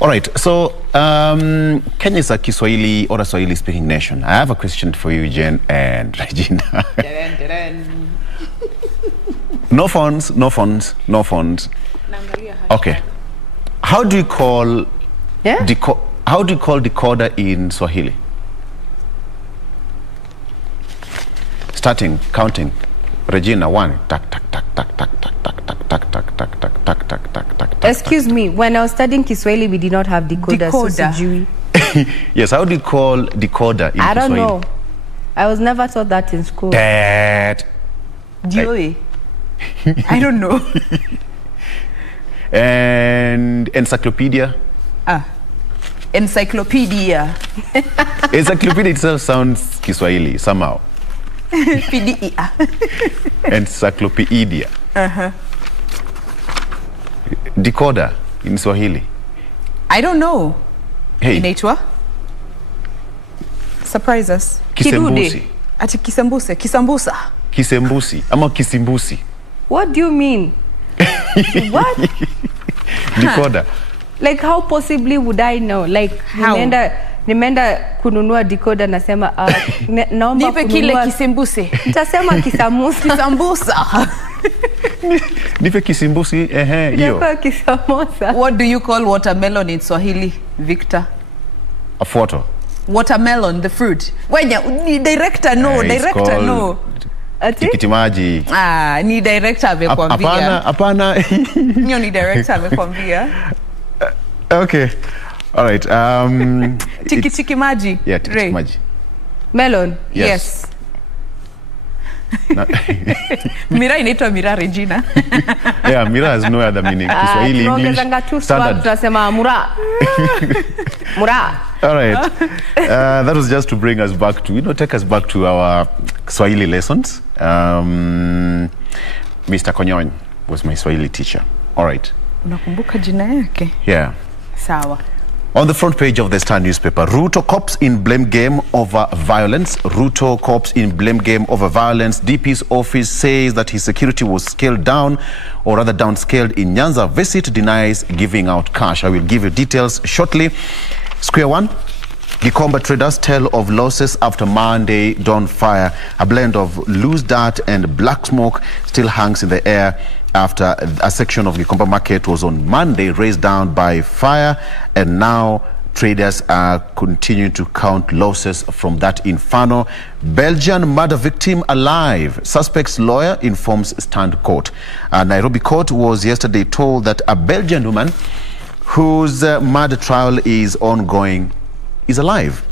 All right, so Kenya is a Kiswahili or a Swahili speaking nation. I have a question for you, Jain and Regina. No phones, no phones, no phones. Okay. How do you call how do you call decoder in Swahili? Starting, counting. Regina, 1. Tak, tak, tak, tak, tak, tak, tak, tak, tak, tak, tak, tak, tak, tak, tak, tak. Excuse me, when I was studying Kiswahili, we did not have decoder. Yes, how do you call decoder in Kiswahili? I don't know. I was never taught that in school. Dad. Joey. I don't know. And encyclopedia? Encyclopedia. Encyclopedia itself sounds Kiswahili somehow. PDEA. Encyclopedia. Decoder in Swahili. I don't know. Hey. Inaitwa? Surprise us. Kisembusi. Ati kisembuse. Kisambusa. Kisembusi. Ama kisimbusi. What do you mean? What? Decoder. Like how possibly would I know? Like how? Nimeenda kununua decoder nasema naomba nipe kile kisembuse. Nitasema kisamusi. Kisambusa. Nipe kisimbusi, hiyo. Nipe kisamosa. What do you call watermelon in Swahili, Victor? A photo. Watermelon, the fruit. Wenya, ni director no, director no. Tikiti maji. Ni director amekwambia. Hapana. Nyo ni director amekwambia. Okay. All right. Tikiti maji. Yeah, tikiti maji. Melon. Yes. Mira inaitwa Mira Regina. Yeah, Mira has no other meaning. Kiswahili, English, standard. Tunasema mura. Mura. All right. That was just to bring us back to, take us back to our Swahili lessons. Mr. Konyony was my Swahili teacher. All right. Unakumbuka jina yake? Yeah. Sawa. On the front page of the Star newspaper, Ruto cops in blame game over violence. Ruto cops in blame game over violence. DP's office says that his security was scaled down, or rather downscaled in Nyanza. Visit denies giving out cash. I will give you details shortly. Square One. Gikomba traders tell of losses after Monday dawn fire. A blend of loose dirt and black smoke still hangs in the air after a section of Gikomba market was on Monday razed down by fire, and now traders are continuing to count losses from that inferno. Belgian murder victim alive. Suspect's lawyer informs stand court. Nairobi court was yesterday told that a Belgian woman whose murder trial is ongoing is alive.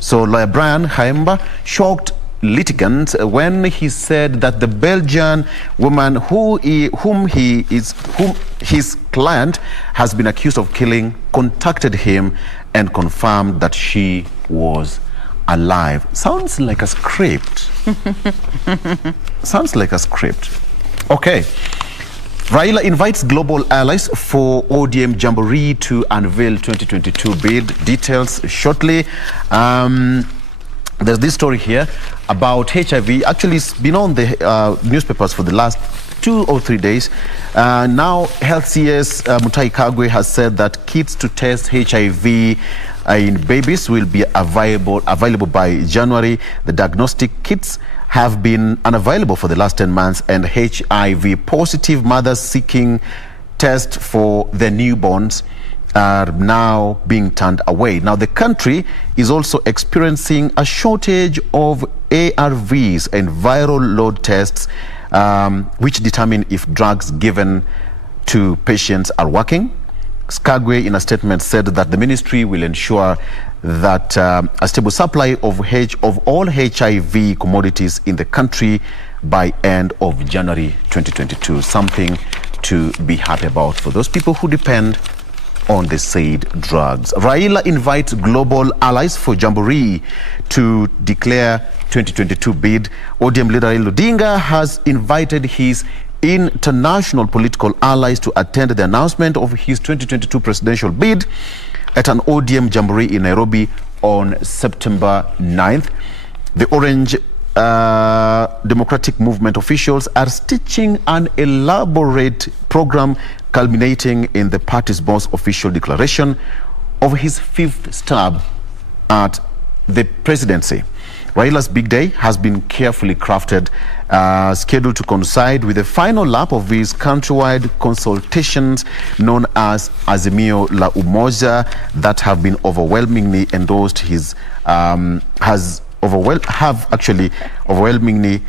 So lawyer Brian Haemba shocked litigants when he said that the Belgian woman whom his client has been accused of killing contacted him and confirmed that she was alive. Sounds like a script. Sounds like a script. Okay. Raila invites global allies for ODM Jamboree to unveil 2022 bid. Details shortly. There's this story here about HIV. Actually, it's been on the newspapers for the last 2 or 3 days. Now, Health CS Mutahi Kagwe has said that kits to test HIV in babies will be available by January. The diagnostic kits have been unavailable for the last 10 months, and HIV positive mothers seeking tests for their newborns are now being turned away. Now, the country is also experiencing a shortage of ARVs and viral load tests, which determine if drugs given to patients are working. Skagwe, in a statement, said that the ministry will ensure that a stable supply of all HIV commodities in the country by end of January 2022. Something to be happy about for those people who depend on the said drugs. Raila invites global allies for Jamboree to declare 2022 bid. ODM leader Raila Odinga has invited his international political allies to attend the announcement of his 2022 presidential bid at an ODM Jamboree in Nairobi on September 9th. The Orange Democratic Movement officials are stitching an elaborate program culminating in the party's most official declaration of his 5th stab at the presidency. Raila's big day has been carefully crafted, scheduled to coincide with the final lap of his countrywide consultations known as Azimio la Umoja that have been overwhelmingly endorsed overwhelmingly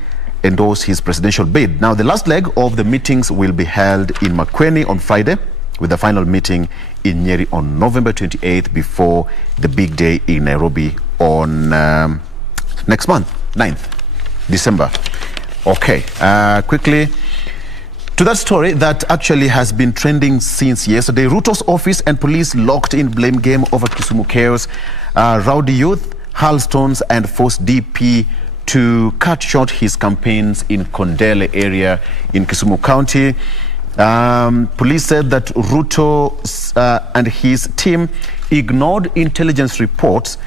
endorsed his presidential bid. Now, the last leg of the meetings will be held in Makueni on Friday, with the final meeting in Nyeri on November 28th before the big day in Nairobi on next month, 9th December. Okay, quickly to that story that actually has been trending since yesterday. Ruto's office and police locked in blame game over Kisumu chaos. Rowdy youth hurled stones and forced DP to cut short his campaigns in Kondele area in Kisumu County. Police said that Ruto and his team ignored intelligence reports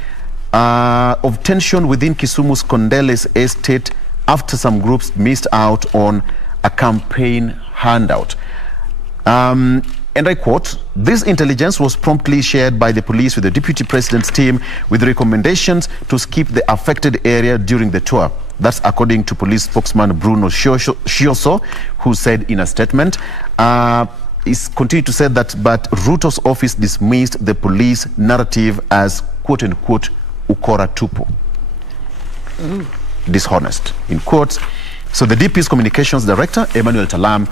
of tension within Kisumu's Kondele's estate after some groups missed out on a campaign handout. And I quote, "This intelligence was promptly shared by the police with the deputy president's team with recommendations to skip the affected area during the tour." That's according to police spokesman Bruno Shioso, who said in a statement. He's continued to say that, but Ruto's office dismissed the police narrative as quote-unquote ukora tupu. Dishonest, in quotes. So the DP's communications director, Emmanuel Talam,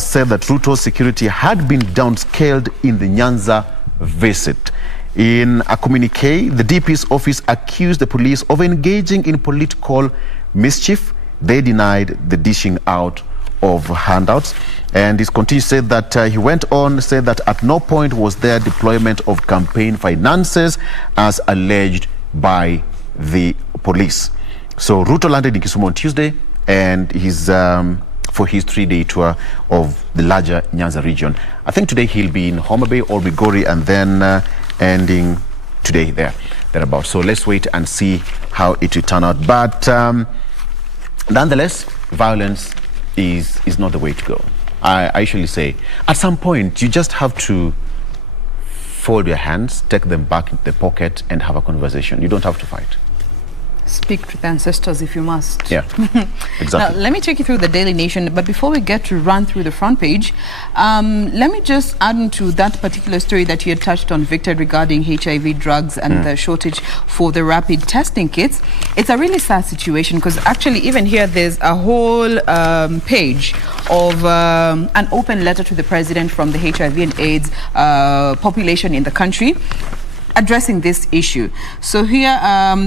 said that Ruto's security had been downscaled in the Nyanza visit. In a communique, the DP's office accused the police of engaging in political mischief. They denied the dishing out of handouts. And this continues to say that he went on to say that at no point was there deployment of campaign finances as alleged by the police. So Ruto landed in Kisumu on Tuesday, and he's for his 3-day tour of the larger Nyanza region. I think today he'll be in Homa Bay or Migori, and then ending today thereabouts. So let's wait and see how it will turn out. But nonetheless, violence is not the way to go. I usually say, at some point, you just have to fold your hands, take them back into the pocket, and have a conversation. You don't have to fight. Speak to the ancestors if you must. Yeah, exactly. Now, let me take you through the Daily Nation, but before we get to run through the front page, let me just add into that particular story that you had touched on, Victor, regarding HIV drugs and the shortage for the rapid testing kits. It's a really sad situation, because actually even here there's a whole page of an open letter to the president from the HIV and AIDS population in the country, addressing this issue. So here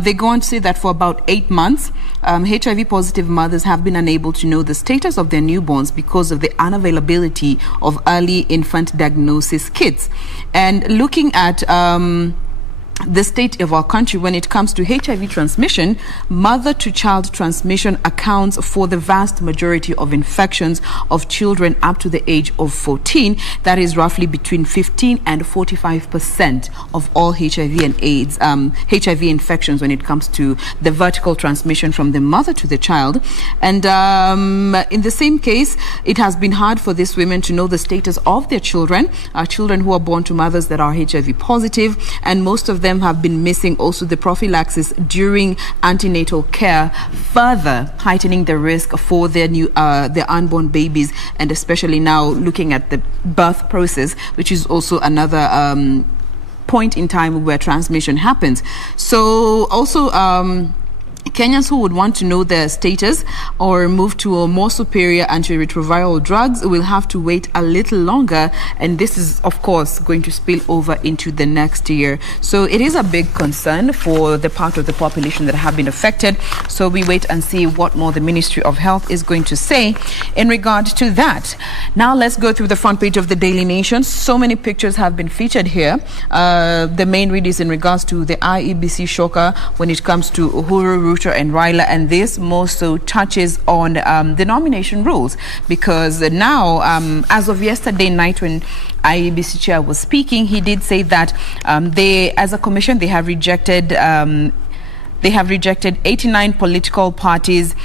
they go on to say that for about 8 months, HIV positive mothers have been unable to know the status of their newborns because of the unavailability of early infant diagnosis kits. And looking at the state of our country when it comes to HIV transmission, mother-to-child transmission accounts for the vast majority of infections of children up to the age of 14. That is roughly between 15 and 45% of all HIV and AIDS, HIV infections when it comes to the vertical transmission from the mother to the child. And in the same case, it has been hard for these women to know the status of their children, children who are born to mothers that are HIV positive, and most of them have been missing also the prophylaxis during antenatal care, further heightening the risk for their unborn babies, and especially now looking at the birth process, which is also another point in time where transmission happens. So also Kenyans who would want to know their status or move to a more superior antiretroviral drugs will have to wait a little longer, and this is of course going to spill over into the next year. So it is a big concern for the part of the population that have been affected. So we wait and see what more the Ministry of Health is going to say in regard to that. Now let's go through the front page of the Daily Nation. So many pictures have been featured here. The main read is in regards to the IEBC shocker when it comes to Uhuru, Ruto and Raila, and this more so touches on the nomination rules, because now as of yesterday night when IEBC chair was speaking, he did say that they, as a commission, they have rejected 89 political parties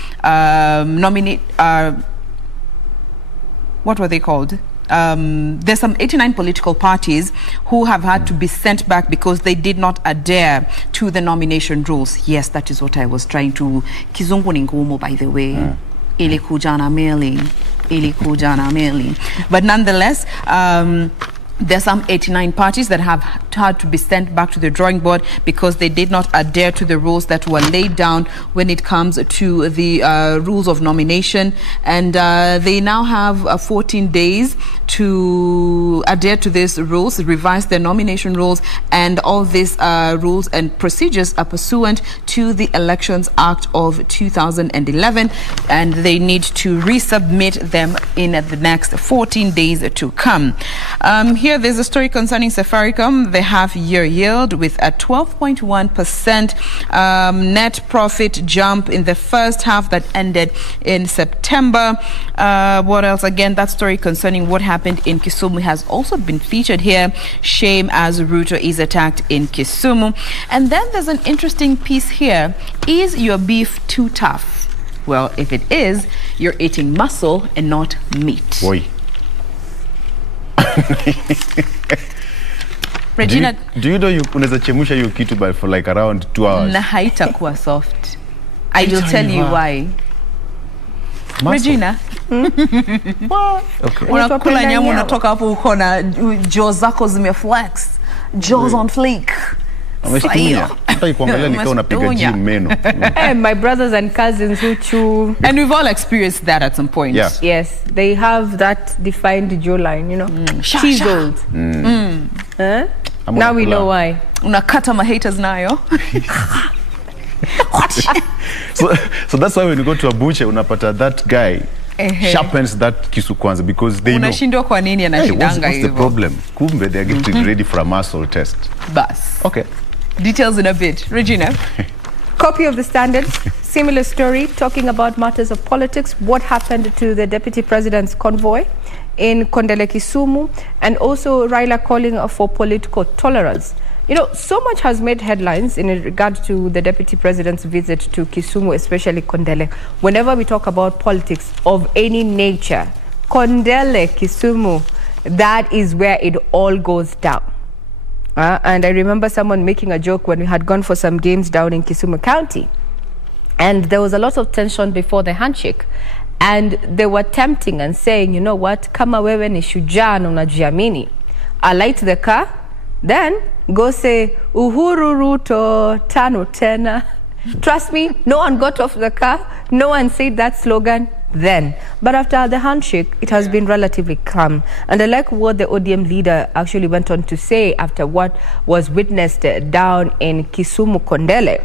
what were they called? there's some 89 political parties who have had to be sent back because they did not adhere to the nomination rules. Yes, that is what I was trying to. Kizungu ni ngumu, by the way. Ili kujana meli. But nonetheless, there's some 89 parties that have had to be sent back to the drawing board because they did not adhere to the rules that were laid down when it comes to the rules of nomination. And they now have 14 days to adhere to these rules, revise their nomination rules, and all these rules and procedures are pursuant to the Elections Act of 2011, and they need to resubmit them in the next 14 days to come. Here there's a story concerning Safaricom. They have year yield with a 12.1% net profit jump in the first half that ended in September. What else? Again, that story concerning what happened in Kisumu has also been featured here. Shame as Ruto is attacked in Kisumu. And then there's an interesting piece here. Is your beef too tough? Well, if it is, you're eating muscle and not meat. Boy. Regina, do you know you unaweza chemusha hiyo kitu by for like around 2 hours? Na haitakuwa soft. I will tell you why. Muscle. Regina. Okay. Unakula nyama unatoka hapo uko na jaw zako zimeflex. Jaws on fleek. My brothers and cousins who chew. And we've all experienced that at some point. Yeah. Yes, they have that defined jawline, you know. Chiseled. Now we know why. Unakata ma haters nayo. So that's why when you go to a butcher, unapata that guy sharpens that kisu kwanza because they know. Unashindwa kwa nini anashindanga hivyo. What's the problem? Kumbe they are getting ready for a muscle test. Bas. Okay. Details in a bit. Regina. Copy of the Standard, similar story, talking about matters of politics, what happened to the Deputy President's convoy in Kondele, Kisumu, and also Raila calling for political tolerance. You know, so much has made headlines in regard to the Deputy President's visit to Kisumu, especially Kondele. Whenever we talk about politics of any nature, Kondele, Kisumu, that is where it all goes down. And I remember someone making a joke when we had gone for some games down in Kisumu County. And there was a lot of tension before the handshake. And they were tempting and saying, you know what, kama wewe ni shujaa na unajiamini, alight the car, then go say, Uhuru Ruto, tano tena. Trust me, no one got off the car, no one said that slogan then. But after the handshake, it has been relatively calm. And I like what the ODM leader actually went on to say after what was witnessed down in Kisumu Kondele.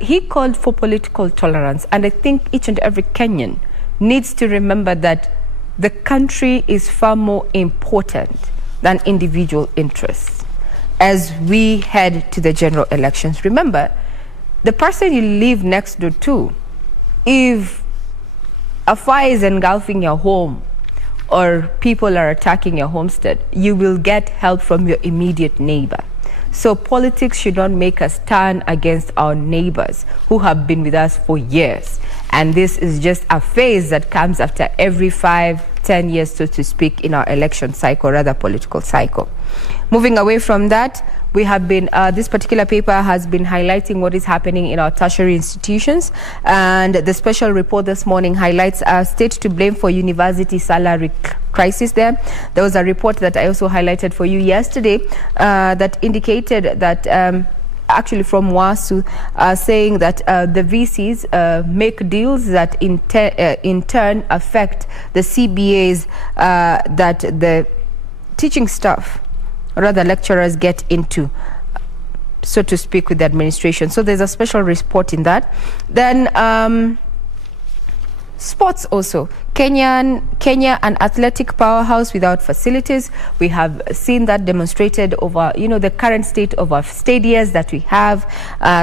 He called for political tolerance. And I think each and every Kenyan needs to remember that the country is far more important than individual interests as we head to the general elections. Remember, the person you live next door to, if a fire is engulfing your home or people are attacking your homestead, you will get help from your immediate neighbor. So politics should not make us turn against our neighbors who have been with us for years. And this is just a phase that comes after every 5-10 years, so to speak, in our election cycle, rather political cycle. Moving away from that, we have been, this particular paper has been highlighting what is happening in our tertiary institutions. And the special report this morning highlights state to blame for university salary crisis there. There was a report that I also highlighted for you yesterday that indicated that actually from WASU, saying that the VCs make deals that in turn affect the CBAs that the teaching staff, or rather lecturers, get into, so to speak, with the administration. So there's a special report in that. Then sports also. Kenya, an athletic powerhouse without facilities. We have seen that demonstrated over, you know, the current state of our stadiums that we have.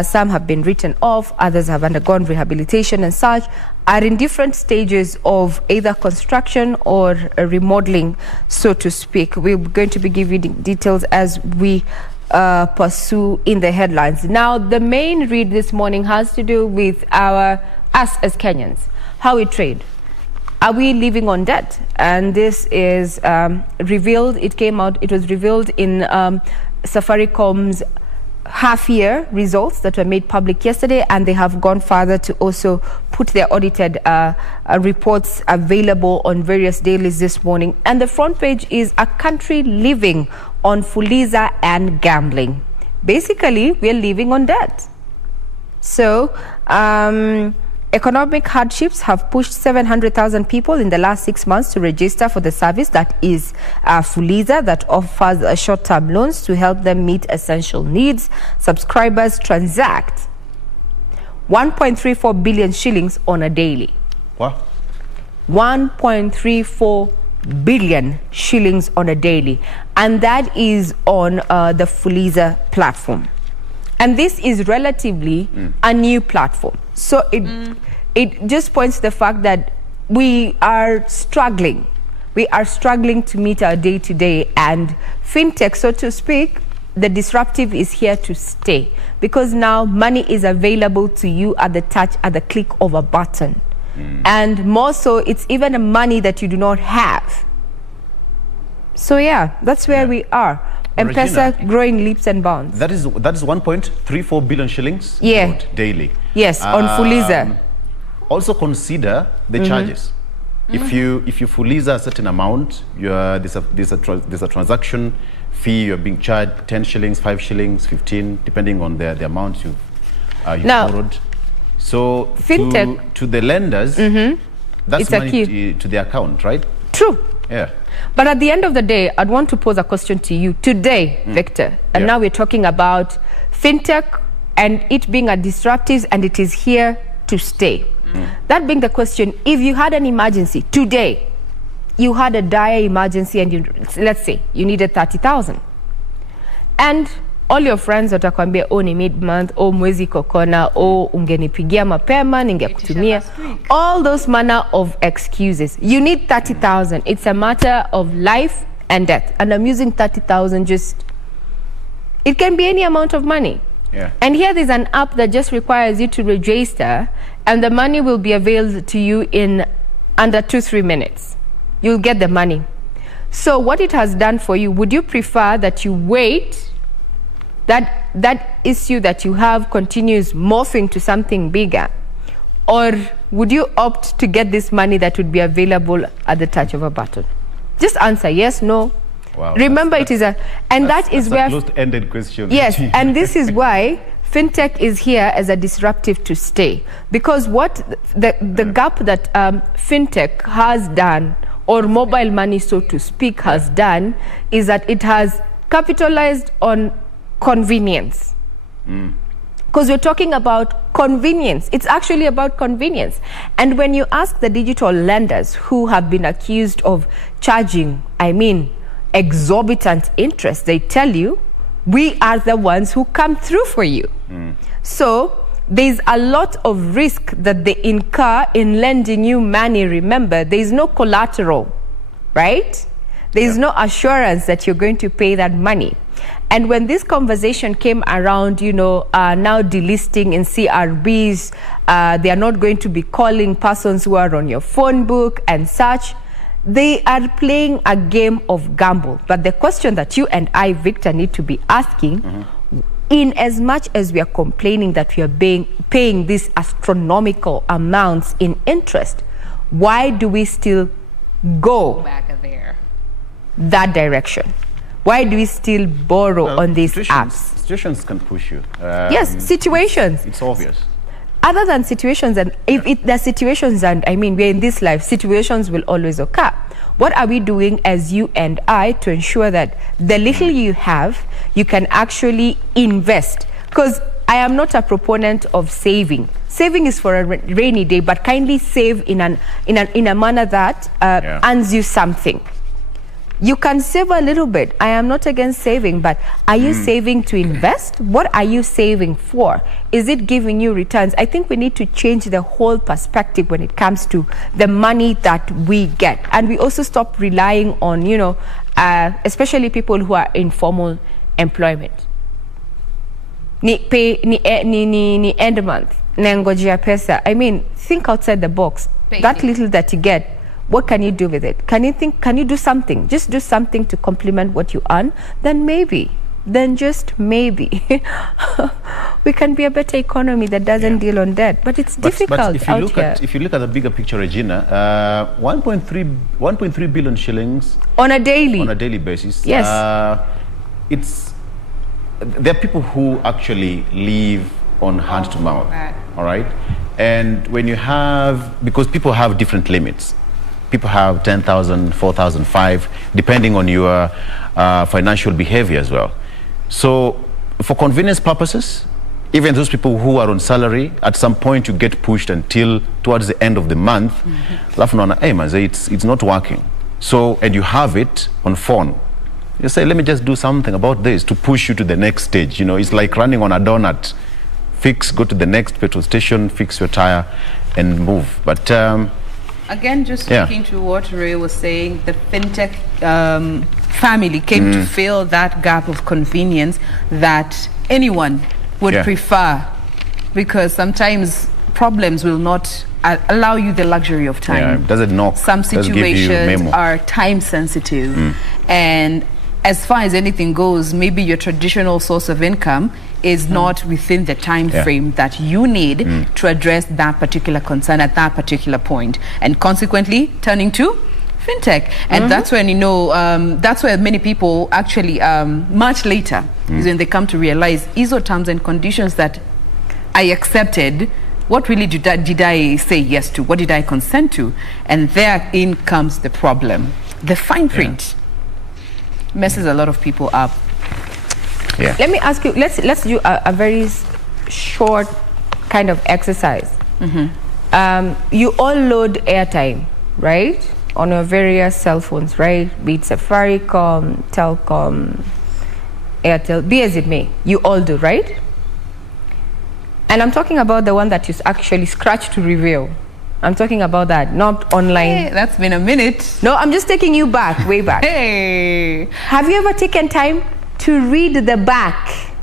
Some have been written off, others have undergone rehabilitation and such, are in different stages of either construction or remodeling, so to speak. We're going to be giving details as we pursue in the headlines. Now, the main read this morning has to do with us as Kenyans, how we trade. Are we living on debt? And this is revealed. It was revealed in Safaricom's half-year results that were made public yesterday, and they have gone further to also put their audited reports available on various dailies this morning. And the front page is a country living on Fuliza and gambling. Basically, we're living on debt. So, economic hardships have pushed 700,000 people in the last 6 months to register for the service that is Fuliza, that offers short-term loans to help them meet essential needs. Subscribers transact 1.34 billion shillings on a daily. What? 1.34 billion shillings on a daily. And that is on the Fuliza platform. And this is relatively a new platform. So it just points to the fact that we are struggling. We are struggling to meet our day-to-day. And fintech, so to speak, the disruptive is here to stay. Because now money is available to you at the click of a button. And more so, it's even a money that you do not have. So yeah, that's where we are. M-Pesa growing leaps and bounds. That is 1.34 billion shillings daily. Yes, on Fuliza. Also consider the charges. If you Fuliza a certain amount, there's a transaction fee. You're being charged 10 shillings, 5 shillings, 15, depending on the amount you've borrowed. So fintech to the lenders, that's it's money to their account, right? True. Yeah. But at the end of the day, I'd want to pose a question to you today, Victor. And now we're talking about fintech and it being a disruptive, and it is here to stay. That being the question, if you had an emergency today, you had a dire emergency, and let's say you needed 30,000, and all your friends watakwambia, oh ni mid-month, oh mwezi kokona, oh ungenipigia mapema ningekutumia, all those manner of excuses. You need 30,000. It's a matter of life and death. And I'm using 30,000 it can be any amount of money. Yeah. And here there's an app that just requires you to register, and the money will be available to you in under 2-3 minutes. You'll get the money. So what it has done for you, would you prefer that you wait, that issue that you have continues morphing to something bigger, or would you opt to get this money that would be available at the touch of a button? Just answer yes, no. Wow, remember, it is that is where a closed-ended question. Yes, and this is why fintech is here as a disruptive to stay, because what the gap that fintech has done, or mobile money, so to speak, has done, is that it has capitalized on convenience. Because we're talking about convenience. It's actually about convenience. And when you ask the digital lenders who have been accused of charging, exorbitant interest, they tell you, we are the ones who come through for you. So there's a lot of risk that they incur in lending you money. Remember, there's no collateral, right? There's no assurance that you're going to pay that money. And when this conversation came around, now delisting in CRBs, they are not going to be calling persons who are on your phone book and such. They are playing a game of gamble. But the question that you and I, Victor, need to be asking, in as much as we are complaining that we are paying these astronomical amounts in interest, why do we still go back there, that direction? Why do we still borrow on these apps? Situations can push you. Yes, situations. It's obvious. Other than situations, and if there are situations, and we're in this life, situations will always occur. What are we doing as you and I to ensure that the little you have, you can actually invest? Because I am not a proponent of saving. Saving is for a rainy day, but kindly save in a manner that earns you something. You can save a little bit. I am not against saving, but are you saving to invest? What are you saving for? Is it giving you returns? I think we need to change the whole perspective when it comes to the money that we get. And we also stop relying on, especially people who are in formal employment. Ni end month. Nengojea pesa. Think outside the box. That little that you get, What can you do with it? Can you do something? Just do something to complement what you earn. Then just maybe we can be a better economy that doesn't deal on debt. But it's difficult but if you out look here. if you look at the bigger picture, Regina, 1.3 billion shillings on a daily basis. Yes. There are people who actually live on hand to mouth. All right. And when you have, because people have different limits. People have 10,000, 4,000, 5, depending on your financial behavior as well. So for convenience purposes, even those people who are on salary, at some point you get pushed until towards the end of the month, it's not working. So, and you have it on phone. You say, let me just do something about this to push you to the next stage. You know, it's like running on a donut. Go to the next petrol station, fix your tire, and move. But again, just speaking to what Ray was saying, the fintech family came to fill that gap of convenience that anyone would prefer, because sometimes problems will not allow you the luxury of time. Doesn't knock. Some situations are time sensitive, and as far as anything goes, maybe your traditional source of income is not within the time frame that you need to address that particular concern at that particular point, and consequently turning to fintech. And that's when, you know, that's where many people actually much later is when they come to realize these are terms and conditions that I accepted. What really did I say yes to? What did I consent to? And therein comes the problem. The fine print messes a lot of people up. Let me ask you, let's do a very short kind of exercise. You all load airtime, right, on your various cell phones, right? Be it Safaricom, Telcom, Airtel, be as it may, you all do, right? And I'm talking about the one that you actually scratch to reveal. I'm talking about that, not online. Hey, that's been a minute. No, I'm just taking you back, way back. Hey. Have you ever taken time to read the back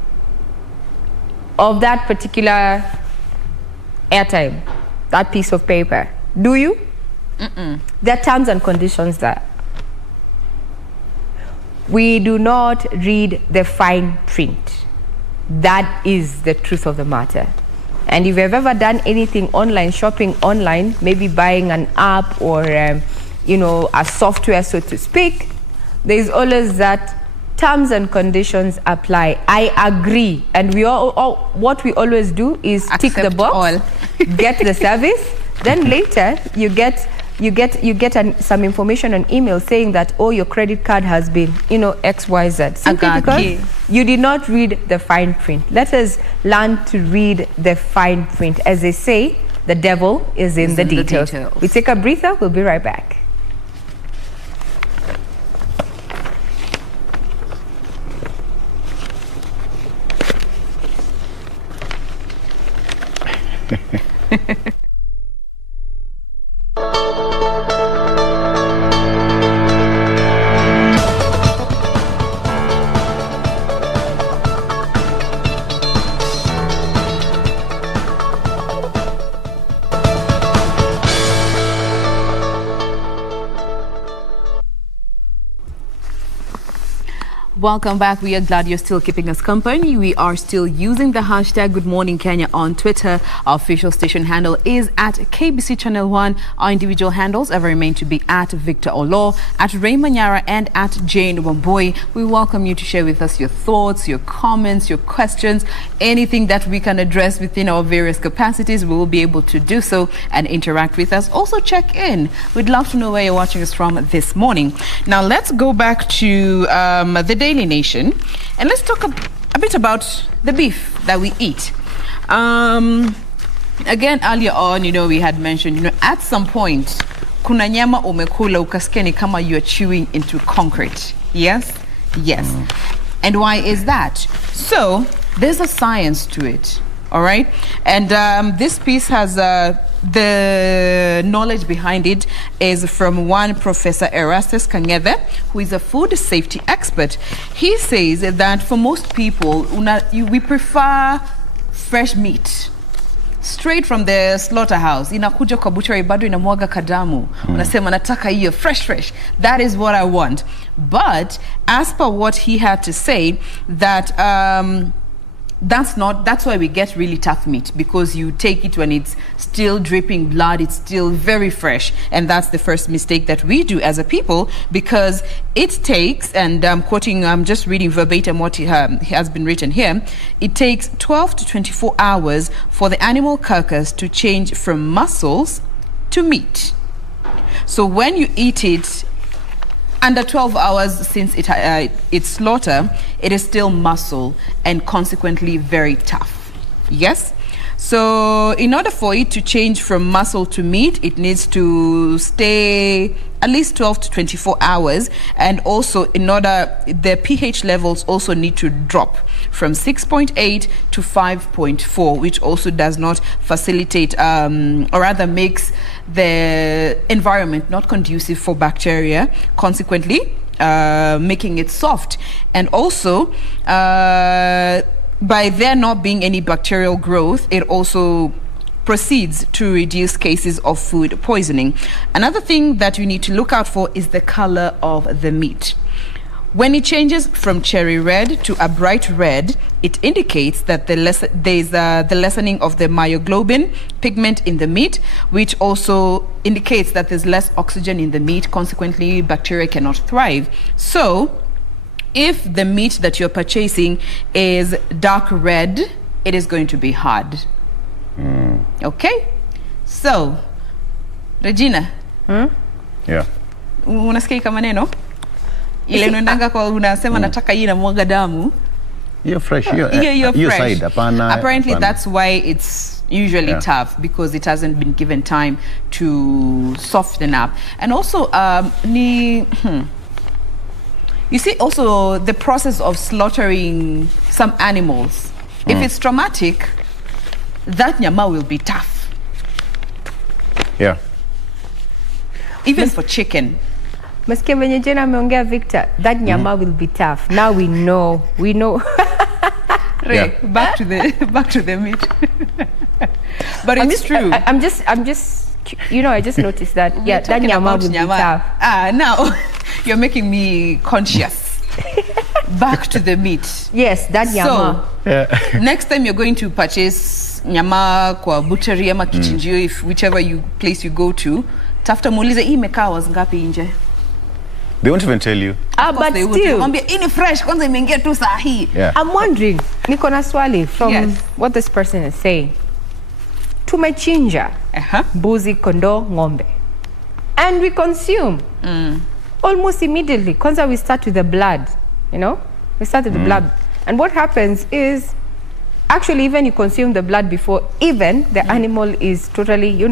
of that particular airtime, that piece of paper? Do you? There are terms and conditions there. We do not read the fine print. That is the truth of the matter. And if you've ever done anything online, shopping online, maybe buying an app or, you know, a software, so to speak, there's always that terms and conditions apply. I agree. And we all what we always do is tick the box, get the service, then later you get some information on email saying that, oh, your credit card has been, you know, XYZ. Simply because you did not read the fine print. Let us learn to read the fine print. As they say, the devil is in the details. We take a breather. We'll be right back. Welcome back. We are glad you're still keeping us company. We are still using the hashtag Good Morning Kenya on Twitter. Our official station handle is at KBC Channel 1. Our individual handles ever remain to be at Victor Oloo, at Ray Manyara, and at Jain Wambui. We welcome you to share with us your thoughts, your comments, your questions, anything that we can address within our various capacities. We will be able to do so and interact with us. Also check in. We'd love to know where you're watching us from this morning. Now let's go back to the Daily Nation, and let's talk a bit about the beef that we eat. Again, earlier on, you know, we had mentioned, you know, at some point, kuna nyama umekula ukasikia ni kama you're chewing into concrete. Yes? Yes. And why is that? So, there's a science to it. All right? And this piece has the knowledge behind it is from one Professor Erastus Kang'ethe, who is a food safety expert. He says that for most people, we prefer fresh meat. straight from the slaughterhouse, inakuja kwa butchery bado inamwaga kadamu, unasema nataka hiyo fresh. That is what I want. But as per what he had to say, that that's why we get really tough meat, because you take it when it's still dripping blood, it's still very fresh, and that's the first mistake that we do as a people, because it takes, and I'm just reading verbatim what has been written here, it takes 12 to 24 hours for the animal carcass to change from muscles to meat. So when you eat it under 12 hours since its slaughter, it is still muscle and consequently very tough. Yes? So in order for it to change from muscle to meat, it needs to stay at least 12 to 24 hours. And also the pH levels also need to drop from 6.8 to 5.4, which also does not facilitate or rather makes the environment not conducive for bacteria, consequently making it soft. And also by there not being any bacterial growth, it also proceeds to reduce cases of food poisoning. Another thing that you need to look out for is the color of the meat. When it changes from cherry red to a bright red, it indicates that there's the lessening of the myoglobin pigment in the meat, which also indicates that there's less oxygen in the meat. Consequently, bacteria cannot thrive. So if the meat that you're purchasing is dark red, it is going to be hard. Okay? So, Regina. Yeah. Unasikia kama maneno? Ile unaendanga kwa unasema nataka hii na mwaga damu. You're fresh. You're fresh. Side, apparently that's why it's usually tough, because it hasn't been given time to soften up. And also you see also the process of slaughtering some animals. If it's traumatic, that nyama will be tough. Yeah. Even for chicken. Masikia venye Jane ameongea Victor, that nyama will be tough. Now we know. Ray, back to the meat. But it's true. I'm just I just noticed that. Yeah, that nyama will be tough. Now you're making me conscious. Back to the meat. Yes, that nyama. So, next time you're going to purchase nyama kwa butchery ama kichinjio, if whichever place you go to, tafuta muulize hii imekaa hours ngapi nje. They won't even tell you. But still, ini fresh kwanza imeingia tu saa hii. I'm wondering, niko na swali from what this person is saying. Tumechinja mbuzi, kondoo, ng'ombe, and we consume almost immediately. Kwanza we start with the blood, we start with the blood, and what happens is actually even you consume the blood before even the animal is totally,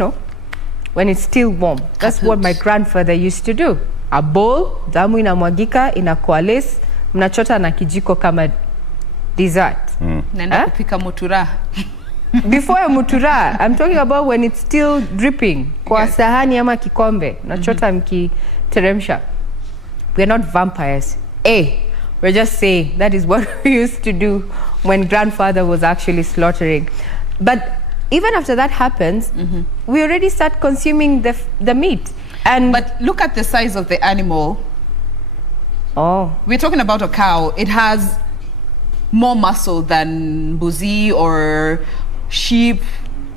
when it's still warm. That's what my grandfather used to do. A bowl, damu inamwagika, inakuales, mnachota na kijiko kama dessert. Nenda kupika mutura. Before a mutura, I'm talking about when it's still dripping. Kwa sahani ama kikombe, nachota mkiteremsha. We're not vampires. We're just saying that is what we used to do when grandfather was actually slaughtering. But even after that happens, we already start consuming the meat. But look at the size of the animal. We're talking about a cow. It has more muscle than mbuzi or sheep.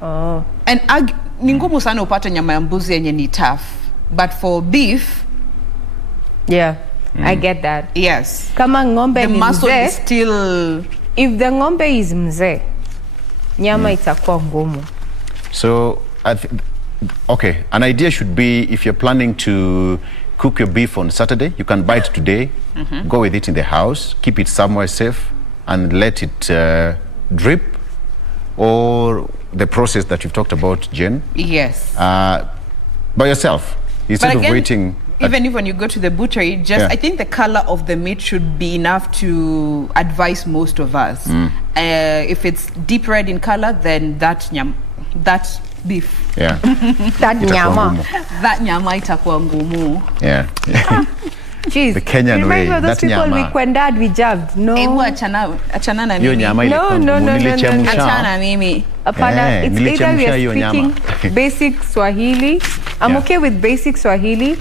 And ni ngumu sana upate nyama ya mbuzi yenye ni tough. But for beef, I get that. Yes. Kama ng'ombe the ni muscle mzee, is still. If the ng'ombe is mzee, nyama itakuwa ngumu. So I think, okay, an idea should be, if you're planning to cook your beef on Saturday, you can buy it today, go with it in the house, keep it somewhere safe, and let it drip, or the process that you've talked about, Jen. Yes. By yourself, instead of waiting. Even if when you go to the butchery, I think the color of the meat should be enough to advise most of us. If it's deep red in color, then that beef. That nyama. That nyama itakuwa ngumu. Jeez. The Kenyan way. Remember those That people nyama. we kwendad, we jabbed. No. Achana na Hiyo mimi. nyama ile No, no, no, no, no, no. Achana mimi. Apana, it's either we nilichemsha hiyo are nyama. speaking basic Swahili. I'm Yeah. okay with basic Swahili.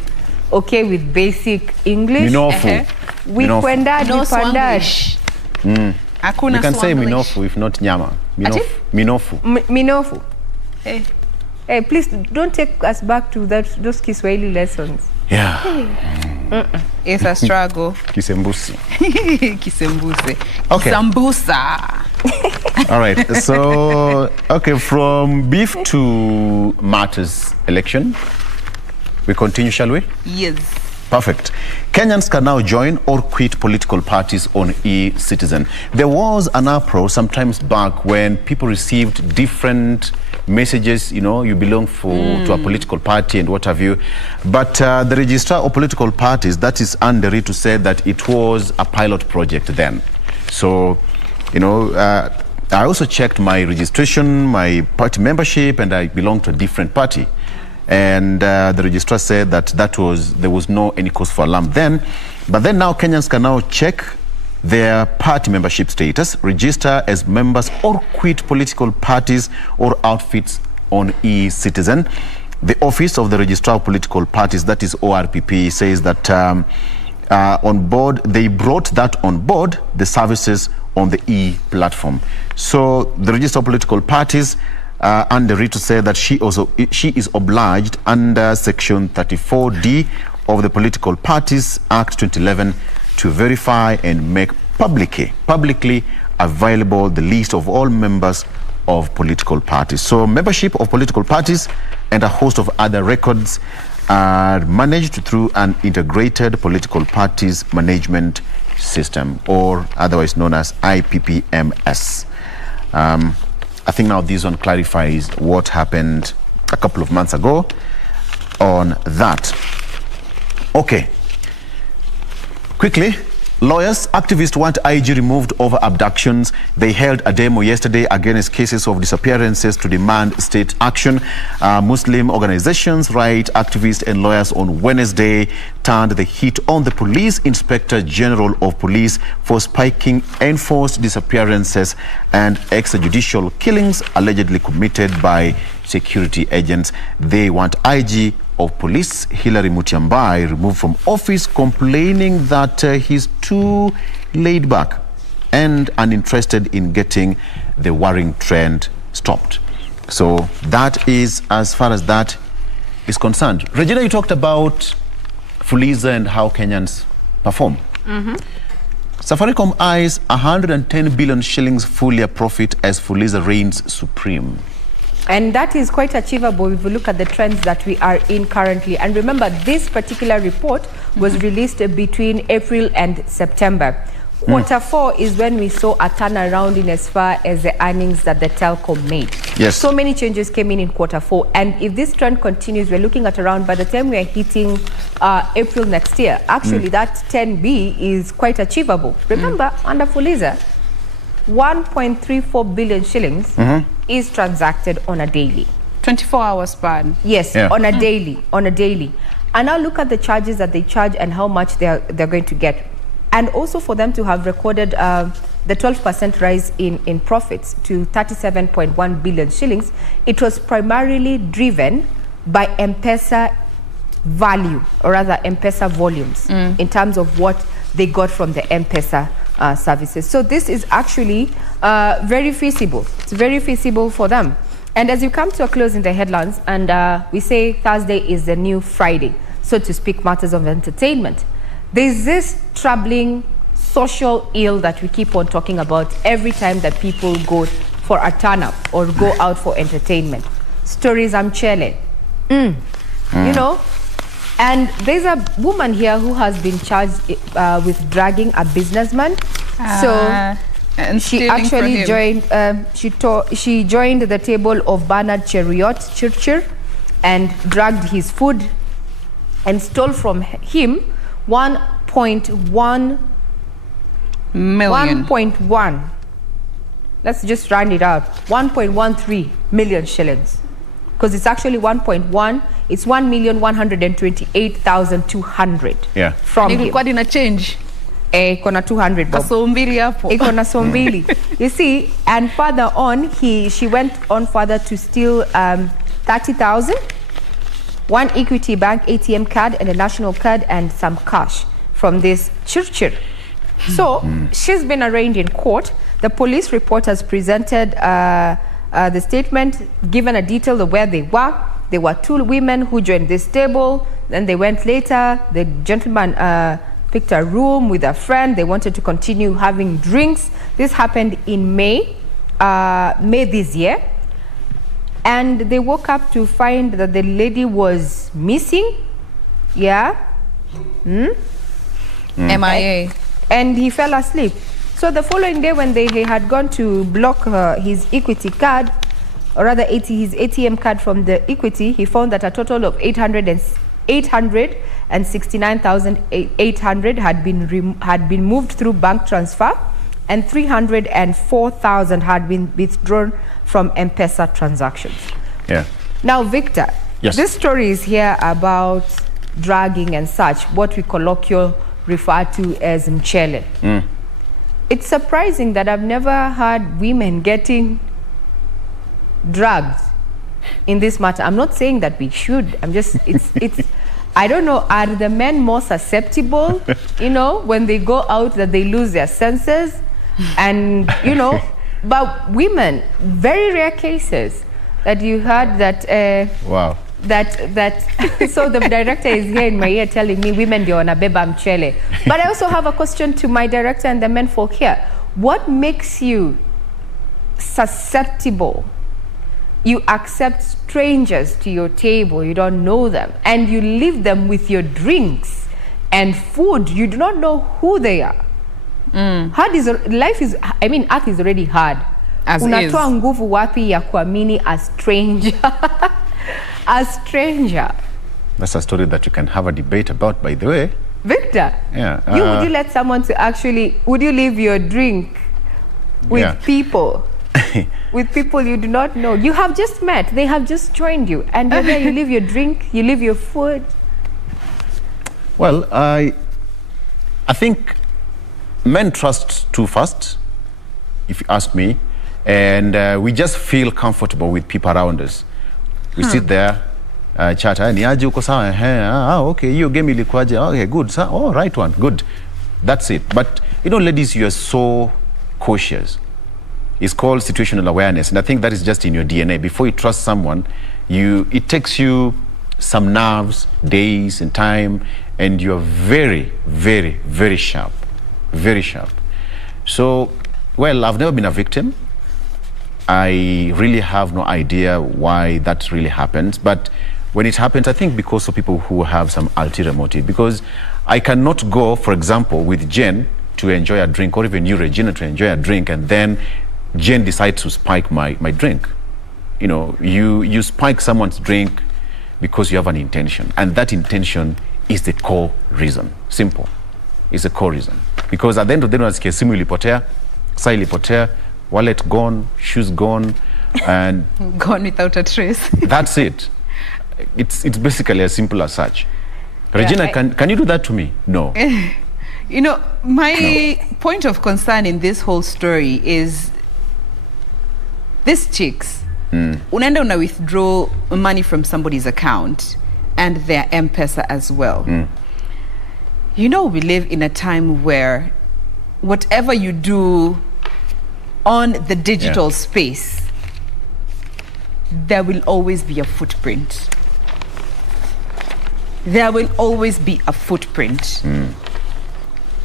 Okay with basic English. Minofu. We Minofu. kwendad, No we pandad. Swanglish. You can say minofu if not nyama. Ati? Minofu. Minofu. Hey. Hey, please don't take us back to those Kiswahili lessons. Yeah. It's a struggle. Kisembusi. Kisembuse. Okay. Kisambusa. All right. So, okay, from beef to matters election, we continue, shall we? Yes. Perfect. Kenyans can now join or quit political parties on e-Citizen. There was an uproar sometimes back when people received different messages, you know, you belong to a political party and what have you. But the registrar of political parties, that is under it, to say that it was a pilot project then. So, you know, I also checked my registration, my party membership, and I belong to a different party. And the registrar said that there was no any cause for alarm then. But then now Kenyans can now check their party membership status, register as members, or quit political parties or outfits on e-Citizen. The Office of the Registrar of Political Parties, that is ORPP, says that on board, they brought that on board, the services on the e-platform. So the Registrar of Political Parties under it to say that she is obliged under Section 34D of the Political Parties Act 2011 to verify and make publicly available the list of all members of political parties. So membership of political parties and a host of other records are managed through an integrated political parties management system, or otherwise known as IPPMS. I think now this one clarifies what happened a couple of months ago on that. Okay. Quickly, lawyers, activists want IG removed over abductions. They held a demo yesterday against cases of disappearances to demand state action. Muslim organizations, right activists and lawyers on Wednesday turned the heat on the Police Inspector General of Police for spiking enforced disappearances and extrajudicial killings allegedly committed by security agents. They want IG of Police Hilary Mutyambai removed from office, complaining that he's too laid back and uninterested in getting the worrying trend stopped. So that is as far as that is concerned. Regina, you talked about Fuliza and how Kenyans perform. Safaricom eyes 110 billion shillings full year profit as Fuliza reigns supreme. And that is quite achievable if we look at the trends that we are in currently. And remember, this particular report was released between April and September. Quarter 4 is when we saw a turnaround in as far as the earnings that the telco made. Yes. So many changes came in quarter 4. And if this trend continues, we're looking at around, by the time we are hitting April next year, actually that 10B is quite achievable. Remember, under Fuliza, 1.34 billion shillings is transacted on a daily. 24-hour span. Yes, Yeah. on a daily, And now look at the charges that they charge and how much they're going to get. And also for them to have recorded the 12% rise in profits to 37.1 billion shillings, it was primarily driven by M-Pesa value, or rather M-Pesa volumes, in terms of what they got from the M-Pesa services. So this is actually very feasible. It's very feasible for them. And as you come to a close in the headlines, and we say Thursday is the new Friday, so to speak, matters of entertainment, there's this troubling social ill that we keep on talking about every time that people go for a turn-up or go out for entertainment. Stories I'm chilling. You know? And there's a woman here who has been charged with dragging a businessman. And she actually joined. She joined the table of Bernard Chirchir and dragged his food and stole from him 1.1 million. 1.1. Let's just round it out. 1.13 million shillings. because it's actually 1.1. It's 1,128,200. Yeah. From him. Ilikuwa dina change. Kona 200 bob. So mbili hapo. Kona so mbili. You see, and further on, she went on further to steal 30,000, one Equity Bank ATM card and a national card and some cash from this church. So she's been arraigned in court. The police report has presented the statement, given a detail of where they were. There were two women who joined this table. Then they went later. The gentleman picked a room with a friend. They wanted to continue having drinks. This happened in May this year. And they woke up to find that the lady was missing. Yeah. MIA. And he fell asleep. So the following day, when he had gone to block his Equity card, or rather his ATM card from the Equity, he found that a total of 869,800 had been moved through bank transfer, and 304,000 had been withdrawn from M-Pesa transactions. Yeah. Now, Victor, yes, this story is here about drugging and such, what we colloquially refer to as mchele. It's surprising that I've never heard women getting drugged in this matter. I'm not saying that we should. I'm just, it's I don't know, are the men more susceptible, you know, when they go out, that they lose their senses? And, you know, but women, very rare cases that you heard that... wow. So the director is here in my ear telling me women ndio wanabeba mchele. But I also have a question to my director and the men folk here. What makes you susceptible? You accept strangers to your table, you don't know them, and you leave them with your drinks and food. You do not know who they are. Earth is already hard. As unatoa nguvu wapi ya kuamini a stranger? A stranger. That's a story that you can have a debate about, by the way. Victor, yeah, would you let someone to actually, would you leave your drink with people? With people you do not know? You have just met, they have just joined you, and you're there, you leave your drink, you leave your food. Well, I think men trust too fast, if you ask me, and we just feel comfortable with people around us. We sit there, chat, niaje uko sawa? Okay, you game ilikuwaje? Okay, good. Oh, right one, good. That's it. But, you know, ladies, you are so cautious. It's called situational awareness, and I think that is just in your DNA. Before you trust someone, it takes you some nerves, days, and time, and you're very, very, very sharp. Very sharp. So, well, I've never been a victim. I really have no idea why that really happens. But when it happens, I think because of people who have some ulterior motive. Because I cannot go, for example, with Jain to enjoy a drink, or even you, Regina, to enjoy a drink, and then Jain decides to spike my drink. You know, you spike someone's drink because you have an intention. And that intention is the core reason. Simple. It's a core reason. Because at the end of the day, unasikia simu ilipotea, saa ilipotea, wallet gone, shoes gone, and gone without a trace. That's it. It's basically as simple as such. Regina, can you do that to me? No. You know, my point of concern in this whole story is these chicks, unaenda una withdraw money from somebody's account and their M-Pesa as well. You know, we live in a time where whatever you do on the digital space, there will always be a footprint. There will always be a footprint.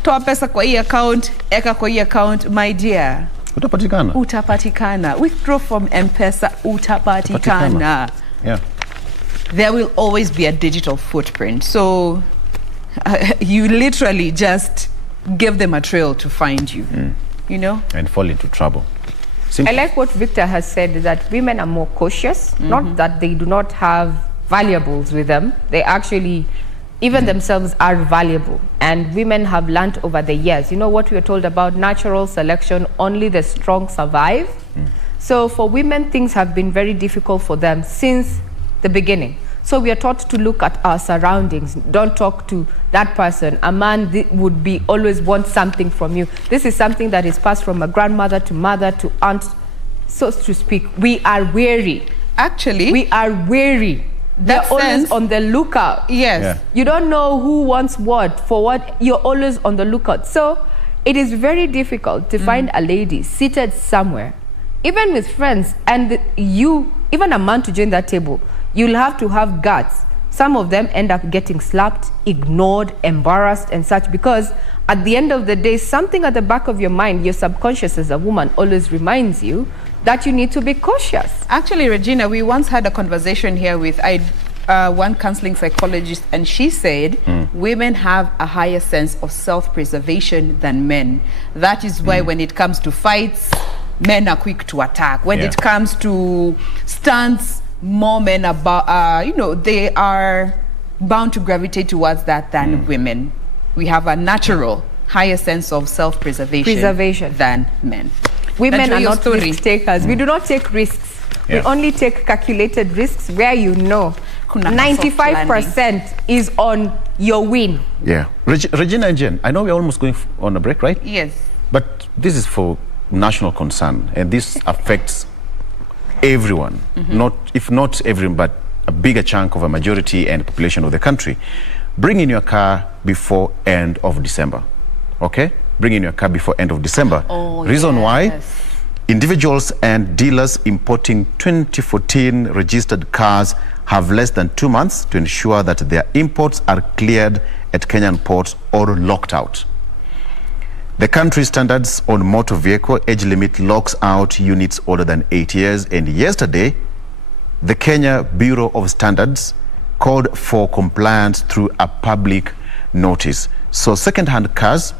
Toa pesa kwa hii account, eka kwa hii account, my dear. Utapatikana. Utapatikana. Withdraw from M-Pesa, utapatikana. Yeah. There will always be a digital footprint. So you literally just give them a trail to find you. You know? And fall into trouble. Simple. I like what Victor has said, that women are more cautious, not that they do not have valuables with them. They actually, even themselves are valuable. And women have learned over the years. You know what we were told about natural selection, only the strong survive? So for women, things have been very difficult for them since the beginning. So we are taught to look at our surroundings. Don't talk to that person. A man would be always want something from you. This is something that is passed from a grandmother to mother to aunt, so to speak. We are wary. Actually, we are wary. They're always on the lookout. Yes. Yeah. You don't know who wants what, for what. You're always on the lookout. So it is very difficult to find a lady seated somewhere, even with friends, and even a man to join that table. You'll have to have guts. Some of them end up getting slapped, ignored, embarrassed, and such, because at the end of the day, something at the back of your mind, your subconscious as a woman, always reminds you that you need to be cautious. Actually, Regina, we once had a conversation here with one counseling psychologist, and she said women have a higher sense of self-preservation than men. That is why when it comes to fights, men are quick to attack. When it comes to stunts, more men are, they are bound to gravitate towards that than women. We have a natural higher sense of self-preservation than men. Women are not risk takers. We do not take risks. We only take calculated risks where 95% is on your win. Yeah. Regina and Jain, I know we're almost going on a break, right? Yes. But this is for national concern, and this affects everyone, if not everyone, but a bigger chunk of a majority and population of the country. Bring in your car before end of December, okay? Bring in your car before end of December. Reason why? Individuals and dealers importing 2014 registered cars have less than 2 months to ensure that their imports are cleared at Kenyan ports or locked out. The country's standards on motor vehicle age limit locks out units older than 8 years, and yesterday, the Kenya Bureau of Standards called for compliance through a public notice. So second-hand cars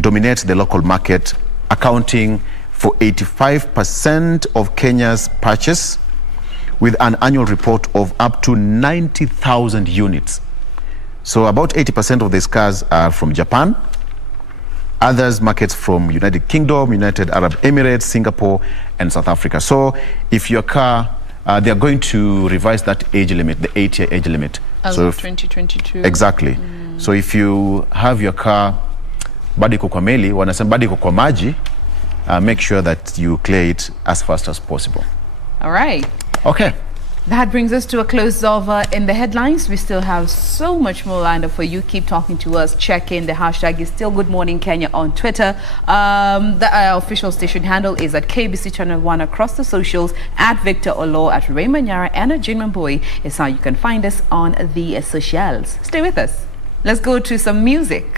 dominate the local market, accounting for 85% of Kenya's purchase, with an annual report of up to 90,000 units. So about 80% of these cars are from Japan. Others markets from United Kingdom, United Arab Emirates, Singapore, and South Africa. So if your car, they are going to revise that age limit, the 8-year age limit. As of 2022. Exactly. So if you have your car, bado iko kwa meli, wanasema bado iko kwa maji, make sure that you clear it as fast as possible. All right. Okay. That brings us to a close of In the Headlines. We still have so much more lined up for you. Keep talking to us. Check in. The hashtag is still Good Morning Kenya on Twitter. The official station handle is at KBC Channel 1 across the socials, at Victor Oloo, at Regina Manyara, and at Jain Wambui is how you can find us on the socials. Stay with us. Let's go to some music.